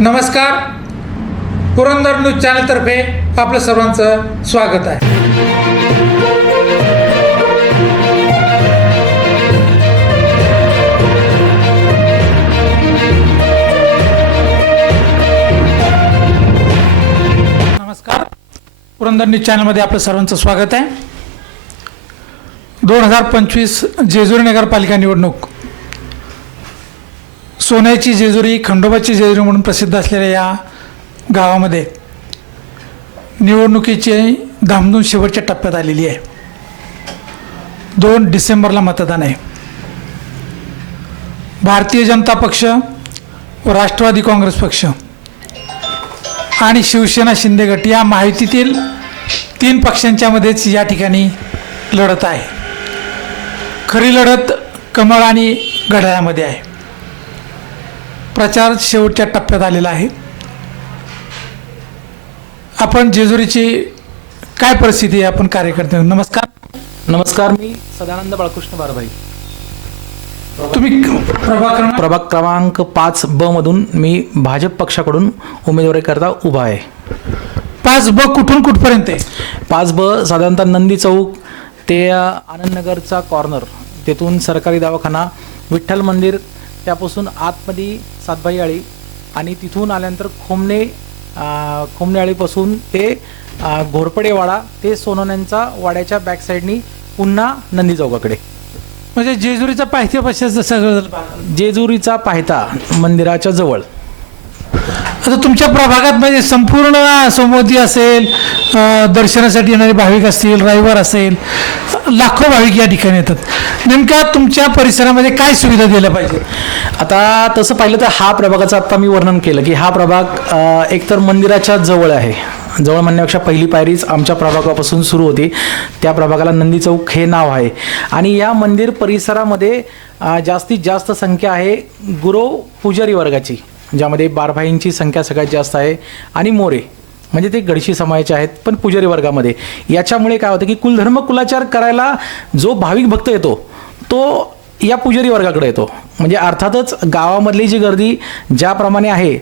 नमस्कार. पुरंदर न्यूज चॅनलतर्फे आपलं सर्वांचं स्वागत आहे. नमस्कार. पुरंदर न्यूज चॅनलमध्ये आपलं सर्वांचं स्वागत आहे. दोन हजार पंचवीस जेजुरी नगरपालिका निवडणूक सोन्याची जेजुरी खंडोबाची जेजुरी म्हणून प्रसिद्ध असलेल्या या गावामध्ये निवडणुकीची धामधूम शेवटच्या टप्प्यात आलेली आहे. दोन डिसेंबरला मतदान आहे. भारतीय जनता पक्ष व राष्ट्रवादी काँग्रेस पक्ष आणि शिवसेना शिंदे गट या माहितीतील तीन पक्षांच्यामध्येच या ठिकाणी लढत आहे. खरी लढत कमळ आणि घड्याळामध्ये आहे. प्रचार शेवटच्या टप्प्यात आलेला आहे. आपण जेजुरीची काय परिस्थिती आहे? आपण कार्यकर्ते नमस्कार. नमस्कार मी सदानंद बाळकृष्ण बारभाई. तुम्ही प्रभाग क्रमांक प्रभाग क्रमांक पाच ब मधून मी भाजप पक्षाकडून उमेदवारी करता उभा आहे. पाच ब कुठून कुठपर्यंत आहे? पाच ब साधारणतः नंदी चौक ते आनंदनगरचा कॉर्नर तेथून सरकारी दवाखाना विठ्ठल मंदिर त्यापासून आतमध्ये सातबाई आळी आणि तिथून आल्यानंतर खोमणे खोमणे आळीपासून ते घोरपडेवाडा ते सोनोन्यांचा वाड्याच्या बॅक साईडनी पुन्हा नंदी चौकाकडे म्हणजे जेजुरीचा पाहिजे सगळं झालं. जेजुरीचा पायथा मंदिराच्या जवळ आता तुमच्या प्रभागात म्हणजे संपूर्ण समोदी असेल दर्शनासाठी येणारे भाविक असतील रविवार असेल लाखो भाविक या ठिकाणी येतात. नेमक्या तुमच्या परिसरामध्ये काय सुविधा दिल्या पाहिजे? आता तसं पाहिलं तर हा प्रभागाचं आत्ता मी वर्णन केलं की हा प्रभाग एकतर मंदिराच्या जवळ आहे. जवळ म्हणण्यापेक्षा पहिली पायरीच आमच्या प्रभागापासून सुरू होती. त्या प्रभागाला नंदी चौक हे नाव आहे. आणि या मंदिर परिसरामध्ये जास्तीत जास्त संख्या आहे गुरव पुजारी वर्गाची ज्यामध्ये बारभाईंची संख्या सगळ्यात जास्त आहे आणि मोरे. म्हणजे ते गडशी समाजाचे आहेत पण पुजारी वर्गामध्ये. याच्यामुळे काय होतं की कुलधर्म कुलाचार करायला जो भाविक भक्त येतो तो या पुजारी वर्गाकडे येतो. म्हणजे अर्थातच गावामधली जी गर्दी ज्याप्रमाणे आहे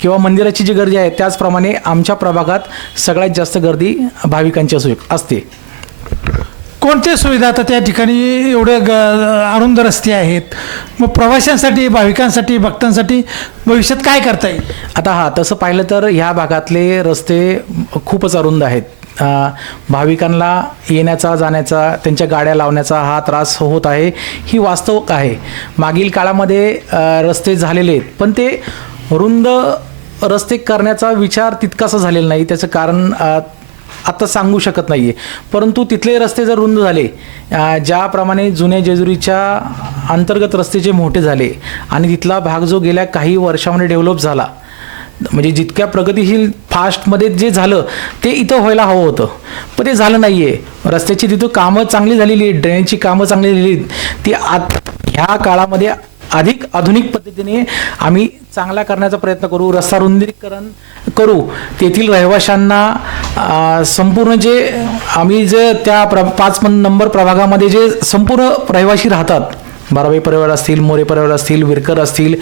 किंवा मंदिराची जी गर्दी आहे त्याचप्रमाणे आमच्या प्रभागात सगळ्यात जास्त गर्दी भाविकांची असू असते. कोणत्या सुविधा आता त्या ठिकाणी एवढे ग अरुंद रस्ते आहेत? मग प्रवाशांसाठी भाविकांसाठी भक्तांसाठी भविष्यात काय करता येईल? आता हा तसं पाहिलं तर ह्या भागातले रस्ते खूपच अरुंद आहेत. भाविकांना येण्याचा जाण्याचा त्यांच्या गाड्या लावण्याचा हा त्रास होत आहे. ही वास्तव आहे. मागील काळामध्ये रस्ते झालेले आहेत. पण ते रुंद रस्ते करण्याचा विचार तितकासा झालेला नाही. त्याचं कारण आत्ता सांगू शकत नाही आहे परंतु तिथले रस्ते जर रुंद झाले ज्याप्रमाणे जुन्या जेजुरीच्या अंतर्गत रस्ते जे मोठे झाले आणि तिथला भाग जो गेल्या काही वर्षामध्ये डेव्हलप झाला म्हणजे जितक्या प्रगतिशील फास्टमध्ये जे झालं ते इथं व्हायला हवं होतं. पण ते झालं नाही आहे रस्त्याची तिथं कामं चांगली झालेली आहेत ड्रेनची कामं चांगली झालेली आहेत. ती आत ह्या काळामध्ये अधिक आधुनिक पद्धतीने आम्ही चांगला करण्याचा प्रयत्न करू रस्ता रुंदीकरण करू. तेथील रहिवाशांना संपूर्ण जे आम्ही जे त्या प्र पाच नंबर प्रभागामध्ये जे संपूर्ण रहिवाशी राहतात बाराबाई परिवार असतील मोरे परिवार असतील विरकर असतील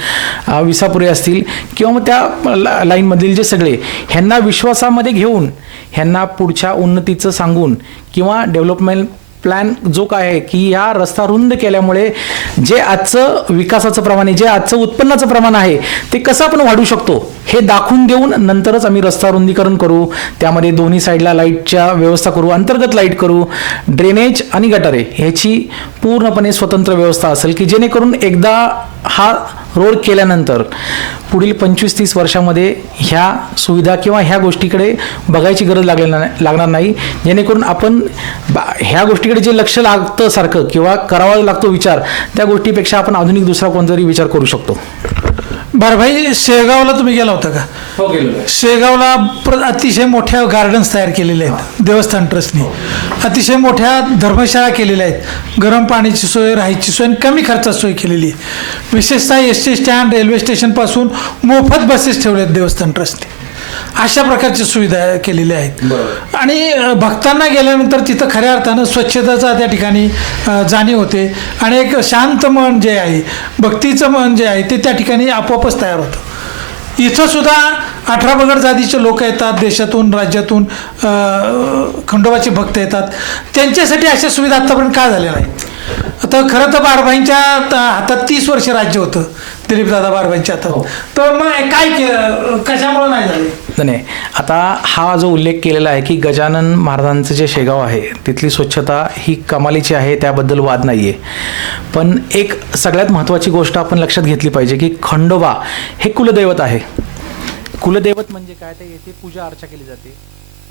विसापुरे असतील किंवा मग त्या लाईनमधील जे सगळे ह्यांना विश्वासामध्ये घेऊन ह्यांना पुढच्या उन्नतीचं सांगून किंवा डेव्हलपमेंट प्लॅन जो काय आहे की या रस्ता रुंद केल्यामुळे जे आजचं विकासाचं प्रमाण आहे जे आजचं उत्पन्नाचं प्रमाण आहे ते कसं आपण वाढू शकतो हे दाखवून देऊन नंतरच आम्ही रस्ता रुंदीकरण करू. त्यामध्ये दोन्ही साईडला लाईटच्या व्यवस्था करू अंतर्गत लाइट करू. ड्रेनेज आणि गटारे ह्याची पूर्णपणे स्वतंत्र व्यवस्था असेल की जेणेकरून एकदा हा रोड केल्यानंतर पुढील पंचवीस तीस वर्षामध्ये ह्या सुविधा किंवा ह्या गोष्टीकडे बघायची गरज लागली लागणार नाही. जेणेकरून आपण बा- ह्या गोष्टीकडे जे लक्ष लागतं सारखं किंवा करावा लागतो विचार त्या गोष्टीपेक्षा आपण आधुनिक दुसरा कोणतरी विचार करू शकतो. बरं भाई शेगावला तुम्ही गेला होता का? हो गेलो. शेगावला प्र अतिशय मोठ्या गार्डन्स तयार केलेले आहेत देवस्थान ट्रस्टने अतिशय मोठ्या धर्मशाळा केलेल्या आहेत गरम पाण्याची सोय राहायची सोय आणि कमी खर्चात सोय केलेली आहे. विशेषतः एस टी स्टँड रेल्वे स्टेशनपासून मोफत बसेस ठेवले आहेत देवस्थान ट्रस्टने अशा प्रकारच्या सुविधा केलेल्या आहेत. आणि भक्तांना गेल्यानंतर तिथं खऱ्या अर्थानं स्वच्छतेचा त्या ठिकाणी जाणीव होते. आणि एक शांत मन जे आहे भक्तीचं मन जे आहे ते त्या ठिकाणी आपोआपच तयार होतं. इथं सुद्धा अठरा बगड जातीचे लोक येतात देशातून राज्यातून खंडोबाचे भक्त येतात. त्यांच्यासाठी अशा सुविधा आत्तापर्यंत काय झालेल्या आहेत आता खरं तर बारभाईंच्या हातात तीस वर्ष राज्य होतं. दिलीपदादा बारभाईंच्या हातात तर मग काय के- कशामुळे नाही झाले? नाही आता हा जो उल्लेख केलेला आहे की गजानन महाराजांचं जे शेगाव आहे तिथली स्वच्छता ही कमालीची आहे त्याबद्दल वाद नाही आहे पण एक सगळ्यात महत्त्वाची गोष्ट आपण लक्षात घेतली पाहिजे की खंडोबा हे कुलदैवत आहे. कुलदैवत म्हणजे काय? तर येथे पूजा अर्चा केली जाते.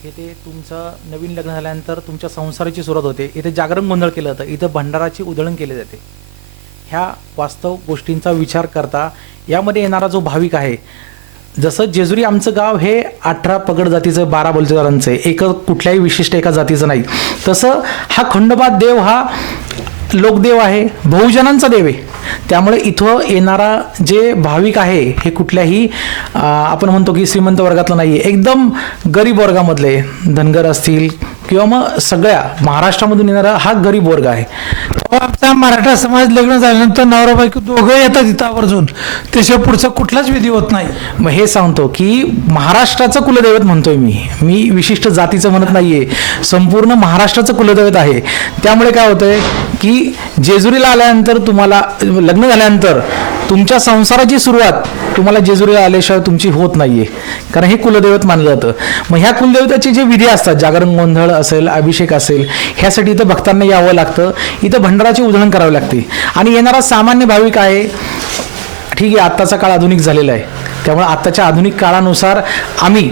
येथे तुमचं नवीन लग्न झाल्यानंतर तुमच्या संसाराची सुरुवात होते. इथे जागरण गोंधळ केलं जातं. इथं भंडाराची उधळण केली जाते. ह्या वास्तव गोष्टींचा विचार करता यामध्ये येणारा जो भाविक आहे जसं जेजुरी आमचं गाव हे अठरा पगड जातीचं बारा बलुतेदारांचं आहे. एक कुठल्याही विशिष्ट एका जातीचं नाही. तसं हा खंडोबा देव हा लोकदेव आहे बहुजनांचा देव आहे. त्यामुळे इथं येणारा जे भाविक आहे हे कुठल्याही आपण म्हणतो की श्रीमंत वर्गातलं नाही आहे एकदम गरीब वर्गामधले धनगर असतील किंवा मग सगळ्या महाराष्ट्रामधून येणारा हा गरीब वर्ग आहे. आमचा मराठा समाज लग्न झाल्यानंतर नवरा बायको दोघं येतात इथं आवर्जून. त्याशिवाय पुढचा कुठलाच विधी होत नाही. मग हे सांगतो की महाराष्ट्राचं कुलदैवत म्हणतोय मी. मी विशिष्ट जातीचं म्हणत नाहीये. संपूर्ण महाराष्ट्राचं कुलदैवत आहे. त्यामुळे काय होतंय की जेजुरीला आल्यानंतर तुम्हाला लग्न झाल्यानंतर तुमच्या संसाराची सुरुवात तुम्हाला जेजुरीला आल्याशिवाय तुमची होत नाहीये. कारण हे कुलदैवत मानलं जातं. मग ह्या कुलदैवताचे जे विधी असतात जागरण गोंधळ असेल अभिषेक असेल ह्यासाठी इथं भक्तांना यावं लागतं. इथं भंडाराची उधळण करावी लागते. आणि येणारा सामान्य भाविक आहे ठीक आहे आत्ताचा काळ आधुनिक झालेला आहे. त्यामुळे आत्ताच्या आधुनिक काळानुसार आम्ही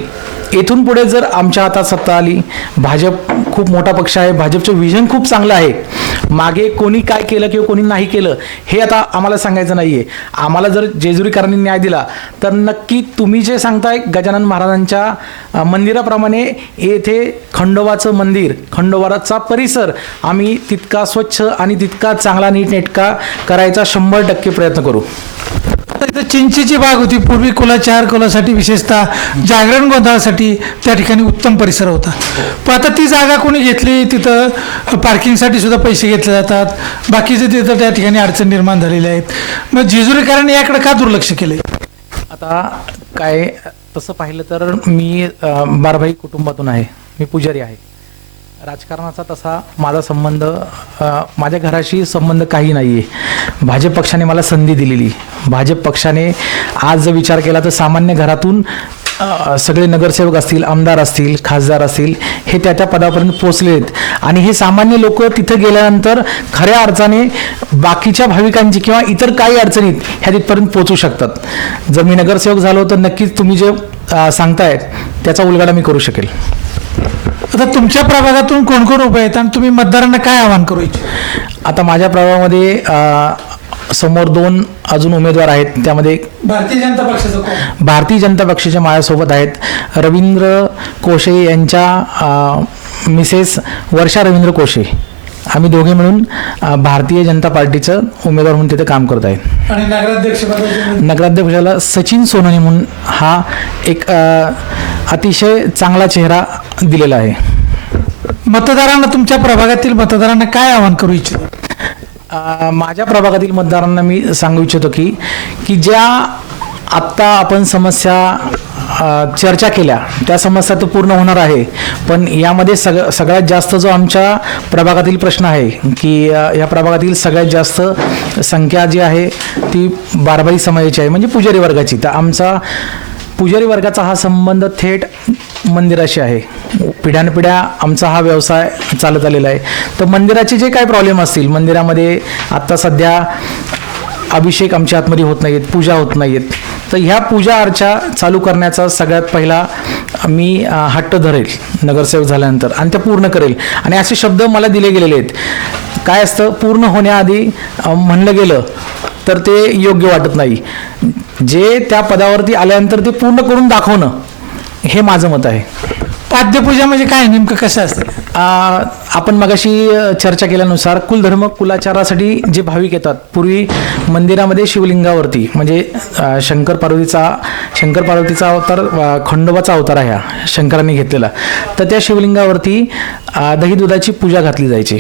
येथून पुढे जर आमच्या हातात सत्ता आली भाजप खूप मोठा पक्ष आहे भाजपचं विजन खूप चांगलं आहे. मागे कोणी काय केलं किंवा कोणी नाही केलं हे आता आम्हाला सांगायचं नाही आहे आम्हाला जर जेजुरीकरांनी न्याय दिला तर नक्की तुम्ही जे सांगताय गजानन महाराजांच्या मंदिराप्रमाणे येथे खंडोबाचं मंदिर खंडोबाचा परिसर आम्ही तितका स्वच्छ आणि तितका चांगला नीटनेटका करायचा शंभर टक्के प्रयत्न करू. आता इथं चिंचेची बाग होती. पूर्वी कुलाचार कुलासाठी विशेषतः जागरण गोंधळासाठी त्या ठिकाणी उत्तम परिसर होता. पण आता ती जागा कोणी घेतली तिथं पार्किंगसाठी सुद्धा पैसे घेतले जातात. बाकीचे तिथं त्या ठिकाणी अडचण निर्माण झालेल्या आहेत. मग जेजुरीकरांनी याकडे का दुर्लक्ष केले? आता काय तसं पाहिलं तर मी बारभाई कुटुंबातून आहे. मी पुजारी आहे. राजकारणाचा तसा माझा संबंध माझ्या घराशी संबंध काही नाही आहे भाजप पक्षाने मला संधी दिलेली. भाजप पक्षाने आज जर विचार केला तर सामान्य घरातून सगळे नगरसेवक असतील आमदार असतील खासदार असतील हे त्या त्या पदापर्यंत पोचले आहेत. आणि हे सामान्य लोक तिथं गेल्यानंतर खऱ्या अर्थाने बाकीच्या भाविकांची किंवा इतर काही अडचणीत ह्या तिथपर्यंत पोचू शकतात. जर मी नगरसेवक झालो तर नक्कीच तुम्ही जे सांगतायत त्याचा उलगडा मी करू शकेल. आता तुमच्या प्रभागातून कोण कोण उभे आहेत आणि तुम्ही मतदारांना काय आवाहन करू इच्छिता? आता माझ्या प्रभागामध्ये समोर दोन अजून उमेदवार आहेत. त्यामध्ये भारतीय जनता पक्षाचं भारतीय जनता पक्षाच्या माझ्यासोबत आहेत. रवींद्र कोशे यांच्या मिसेस वर्षा रवींद्र कोशे. आम्ही दोघे मिळून भारतीय जनता पार्टीचं उमेदवार म्हणून तिथे काम करत आहेत. आणि नगराध्यक्ष नगराध्यक्षाला सचिन सोनवणे म्हणून हा एक अ, अतिशय चांगला चेहरा दिलेला आहे. मतदारांना तुमच्या प्रभागातील मतदारांना काय आवाहन करू इच्छिता? माझ्या प्रभागातील मतदारांना मी सांगू इच्छितो की की ज्या आत्ता आपण समस्या चर्चा केल्या त्या समस्या तर पूर्ण होणार आहे. पण यामध्ये सग सगळ्यात जास्त जो आमच्या प्रभागातील प्रश्न आहे की या प्रभागातील सगळ्यात जास्त संख्या जी आहे ती बारबाई समाजाची आहे म्हणजे पुजारी वर्गाची. तर आमचा पुजारी वर्गाचा हा संबंध थेट मंदिराशी आहे. पिढ्यानपिढ्या आमचा हा व्यवसाय चालत आलेला आहे. तर मंदिराचे जे काही प्रॉब्लेम असतील मंदिरामध्ये आत्ता सध्या अभिषेक आमच्या आतमध्ये होत नाहीत पूजा होत नाहीत तर ह्या पूजा अर्चा चालू करण्याचा सगळ्यात पहिला मी हट्ट धरेल नगरसेवक झाल्यानंतर. आणि त्या पूर्ण करेल. आणि असे शब्द मला दिले गेलेले आहेत. काय असतं पूर्ण होण्याआधी म्हणलं गेलं तर ते योग्य वाटत नाही. जे त्या पदावरती आल्यानंतर ते पूर्ण करून दाखवणं हे माझं मत आहे. पाद्यपूजा म्हणजे काय? नेमकं कसं असतं? आपण मगाशी चर्चा केल्यानुसार कुलधर्म कुलाचारासाठी जे भाविक येतात पूर्वी मंदिरामध्ये शिवलिंगावरती म्हणजे शंकर पार्वतीचा शंकर पार्वतीचा अवतार खंडोबाचा अवतार आहे हा शंकरांनी घेतलेला. तर त्या शिवलिंगावरती दही दुधाची पूजा घातली जायची.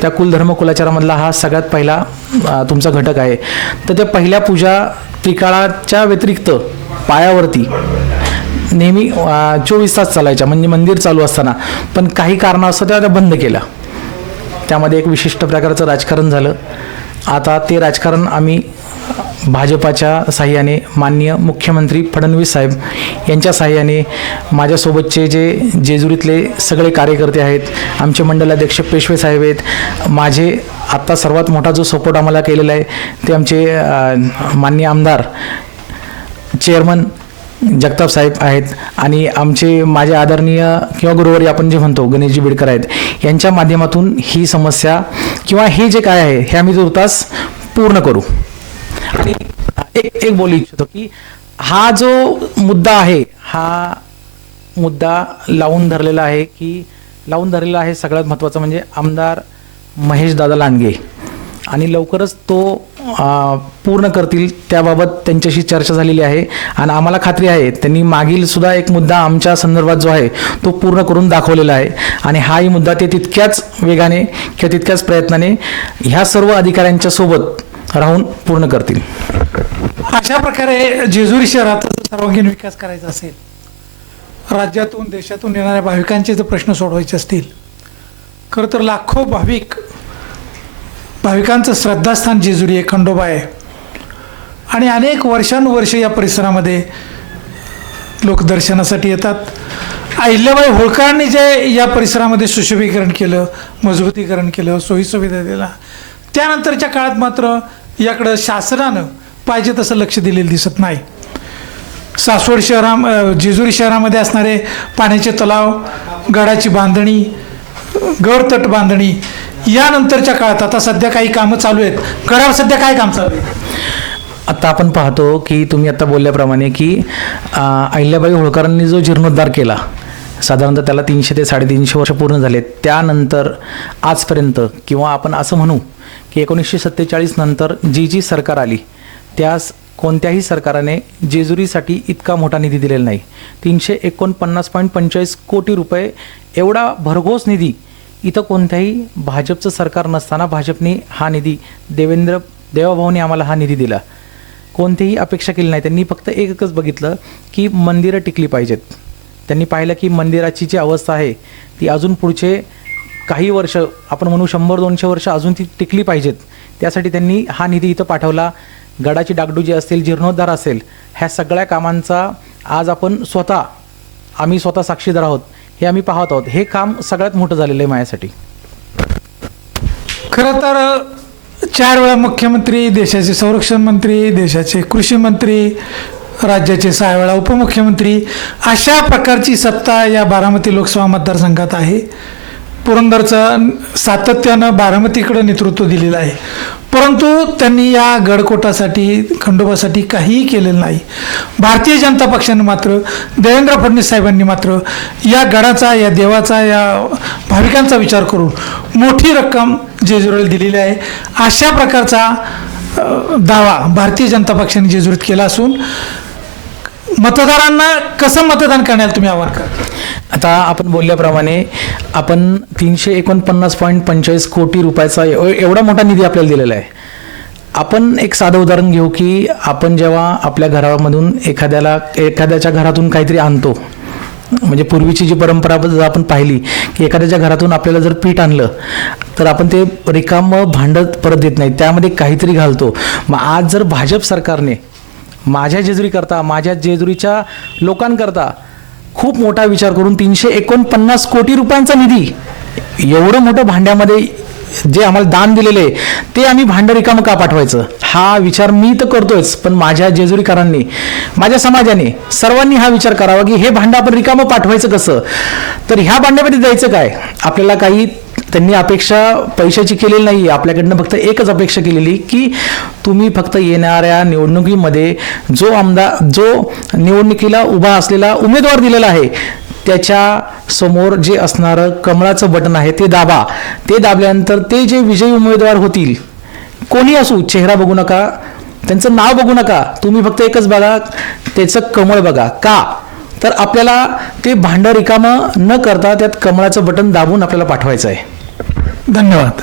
त्या कुलधर्म कुलाचारामधला हा सगळ्यात पहिला तुमचा घटक आहे. तर त्या पहिल्या पूजा त्रिकाळाच्या व्यतिरिक्त पायावरती. नेहमी चोवीस तास चालायच्या म्हणजे मंदिर चालू असताना. पण काही कारणास्तव त्या त्या बंद केल्या. त्यामध्ये एक विशिष्ट प्रकारचं राजकारण झालं. आता ते राजकारण आम्ही भाजपाच्या साह्याने माननीय मुख्यमंत्री फडणवीस साहेब यांच्या साह्याने माझ्यासोबतचे जे जेजुरीतले सगळे कार्यकर्ते आहेत आमचे मंडलाध्यक्ष पेशवे साहेब आहेत माझे आत्ता सर्वात मोठा जो सपोर्ट आम्हाला केलेला आहे ते आमचे माननीय आमदार चेअरमन जगताप साहेब आहेत आणि आमचे माझे आदरणीय किंवा गुरुवारी आपण जे म्हणतो गणेशजी बिडकर आहेत यांच्या माध्यमातून ही समस्या किंवा हे जे काय आहे हे आम्ही तुर्तास पूर्ण करू. आणि एक एक बोलू इच्छितो की हा जो मुद्दा आहे हा मुद्दा लावून धरलेला आहे की लावून धरलेला आहे सगळ्यात महत्त्वाचं म्हणजे आमदार महेश दादा लांडगे. आणि लवकरच तो पूर्ण करतील त्याबाबत त्यांच्याशी चर्चा झालेली आहे. आणि आम्हाला खात्री आहे त्यांनी मागील सुद्धा एक मुद्दा आमच्या संदर्भात जो आहे तो पूर्ण करून दाखवलेला आहे. आणि हाही मुद्दा ते तितक्याच वेगाने किंवा तितक्याच प्रयत्नाने ह्या सर्व अधिकाऱ्यांच्या सोबत राहून पूर्ण करतील. अशा प्रकारे जेजुरी शहरात सर्वांगीण विकास करायचा असेल राज्यातून देशातून येणाऱ्या भाविकांचे जर प्रश्न सोडवायचे असतील खरं तर लाखो भाविक भाविकांचं श्रद्धास्थान जेजुरी आहे खंडोबा आहे. आणि अनेक वर्षानुवर्षे या परिसरामध्ये लोक दर्शनासाठी येतात. अहिल्याबाई होळकरांनी जे या परिसरामध्ये सुशोभीकरण केलं मजबूतीकरण केलं सोयीसुविधा दिला त्यानंतरच्या काळात मात्र याकडं शासनानं पाहिजे तसं लक्ष दिलेलं दिसत नाही. सासवड शहरा जेजुरी शहरामध्ये असणारे पाण्याचे तलाव गडाची बांधणी गडतट बांधणी यानंतरच्या काळात आता सध्या काही कामं चालू आहेत. गडावर सध्या काय काम चालू आहे? आता आपण पाहतो की तुम्ही आता बोलल्याप्रमाणे की अहिल्याबाई होळकरांनी जो जीर्णोद्धार केला साधारणतः त्याला तीनशे ते साडेतीनशे वर्ष पूर्ण झाले. त्यानंतर आजपर्यंत किंवा आपण असं म्हणू की एकोणीसशे सत्तेचाळीस नंतर जी जी सरकार आली त्यास कोणत्याही सरकारने जेजुरीसाठी इतका मोठा निधी दिलेला नाही. तीनशे एकोणपन्नास पॉईंट पंचेचाळीस कोटी रुपये एवढा भरघोस निधी इथं कोणत्याही भाजपचं सरकार नसताना भाजपने हा निधी देवेंद्र देवाभाऊने आम्हाला हा निधी दिला. कोणतीही अपेक्षा केली नाही. त्यांनी फक्त एकच बघितलं की मंदिरं टिकली पाहिजेत. त्यांनी पाहिलं की मंदिराची जी अवस्था आहे ती अजून पुढचे काही वर्ष आपण म्हणू शंभर दोनशे वर्ष अजून ती टिकली पाहिजेत. त्यासाठी त्यांनी हा निधी इथं पाठवला. गडाची डागडुजी असतील जीर्णोद्धार असेल ह्या सगळ्या कामांचा आज आपण स्वतः आम्ही स्वतः साक्षीदार आहोत हे आम्ही पाहत आहोत. हे काम सगळ्यात मोठं झालेलं आहे माझ्यासाठी. खरं तर चार वेळा मुख्यमंत्री देशाचे संरक्षण मंत्री देशाचे कृषी मंत्री राज्याचे सहा वेळा उपमुख्यमंत्री अशा प्रकारची सत्ता या बारामती लोकसभा मतदारसंघात आहे. पुरंदरचं सातत्यानं बारामतीकडं नेतृत्व दिलेलं आहे. परंतु त्यांनी या गडकोटासाठी खंडोबासाठी काहीही केलेलं नाही. भारतीय जनता पक्षानं मात्र देवेंद्र फडणवीस साहेबांनी मात्र या गडाचा या देवाचा या भाविकांचा विचार करून मोठी रक्कम जेजुरीला दिलेली आहे. अशा प्रकारचा दावा भारतीय जनता पक्षाने जेजुरीत केला असून मतदारांना कसं मतदान करण्याला तुम्ही आव्हान करा आता आपण बोलल्याप्रमाणे आपण तीनशे एकोणपन्नास पॉईंट पंचेचाळीस कोटी रुपयाचा एव- एवढा मोठा निधी आपल्याला दिलेला आहे. आपण एक साधं उदाहरण घेऊ की आपण जेव्हा आपल्या घरामधून एखाद्याला एखाद्याच्या घरातून काहीतरी आणतो म्हणजे पूर्वीची जी परंपरा जर आपण पाहिली की एखाद्याच्या घरातून आपल्याला जर पीठ आणलं तर आपण ते रिकामं भांडत परत देत नाही त्यामध्ये काहीतरी घालतो. मग आज जर भाजप सरकारने माझ्या जेजुरीकरता माझ्या जेजुरीच्या लोकांकरता खूप मोठा विचार करून तीनशे एकोणपन्नास कोटी रुपयांचा निधी एवढं मोठं भांड्यामध्ये जे आम्हाला दान दिलेले आहे, ते आम्ही भांडं रिकामं का पाठवायचं? हा विचार मी तर करतोयच पण माझ्या जेजुरीकरांनी माझ्या समाजाने सर्वांनी हा विचार करावा की हे भांडं आपण रिकामं पाठवायचं कसं? तर ह्या भांड्यामध्ये द्यायचं काय? आपल्याला काही त्यांनी अपेक्षा पैशाची केलेली नाही आपल्याकडनं फक्त एकच अपेक्षा केलेली की तुम्ही फक्त येणाऱ्या निवडणुकीमध्ये जो आमदार जो निवडणुकीला उभा असलेला उमेदवार दिलेला आहे त्याच्यासमोर जे असणारं कमळाचं बटन आहे ते दाबा. ते दाबल्यानंतर ते जे विजयी उमेदवार होतील कोणी असू चेहरा बघू नका त्यांचं नाव बघू नका. तुम्ही फक्त एकच बघा त्याचं कमळ बघा. का? तर आपल्याला ते भांडं रिकामं न करता त्यात कमळाचं बटन दाबून आपल्याला पाठवायचं आहे धन्यवाद.